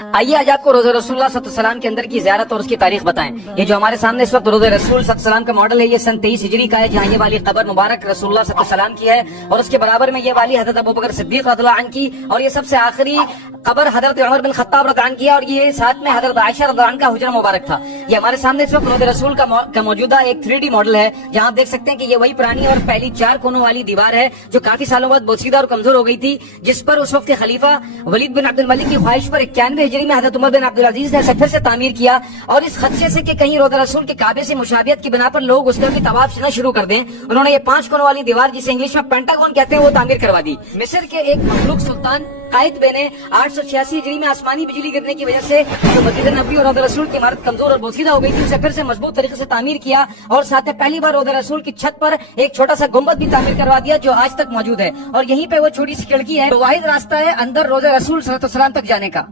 آئیے آج آپ کو روزہ رسول اللہ صلی اللہ علیہ وسلم کے اندر کی زیارت اور اس کی تاریخ بتائیں۔ یہ جو ہمارے سامنے اس وقت روزہ رسول صلی اللہ علیہ وسلم کا ماڈل ہے، یہ سن 23 ہجری کا ہے، جہاں یہ والی قبر مبارک رسول اللہ صلی اللہ علیہ وسلم کی ہے، اور اس کے برابر میں یہ والی حضرت ابوبکر صدیق رضی اللہ عنہ کی، اور یہ سب سے آخری قبر حضرت عمر بن خطاب رضی اللہ عنہ کی ہے، اور یہ ساتھ میں حضرت عائشہ رضی اللہ عنہ کا حجرہ مبارک تھا۔ یہ ہمارے سامنے اس وقت روزہ رسول کا موجودہ ایک 3D ماڈل ہے، جہاں آپ دیکھ سکتے ہیں کہ یہ وہی پرانی اور پہلی 4 کونوں والی دیوار ہے جو کافی سالوں بعد بوسیدہ اور کمزور ہو گئی تھی، جس پر اس وقت کے خلیفہ ولید بن عبد الملک کی خواہش پر 91 ہجری میں حضرت عمر بن عبدالعزیز نے اسے پھر سے تعمیر کیا، اور اس خدشے سے کہ کہیں روزہ رسول کے کعبے سے مشابہت کی بنا پر لوگ اس کا بھی طواف نہ شروع کر دیں، انہوں نے یہ 5 کونوں والی دیوار جسے انگلش میں پینٹاگون کہتے ہیں وہ تعمیر کروا دی۔ مصر کے ایک مخلوق سلطان قائد بے نے 886 ہجری میں آسمانی بجلی گرنے کی وجہ سے جو مسجد نبوی اور روضہ رسول کی عمارت کمزور اور بوسیدہ ہو گئی تھی، اسے پھر سے مضبوط طریقے سے تعمیر کیا، اور ساتھ میں پہلی بار روضہ رسول کی چھت پر ایک چھوٹا سا گنبد بھی تعمیر کروا دیا جو آج تک موجود ہے، اور یہیں پہ وہ چھوٹی سی کھڑکی ہے، واحد راستہ ہے اندر روضہ رسول صلی اللہ علیہ وسلم تک جانے کا۔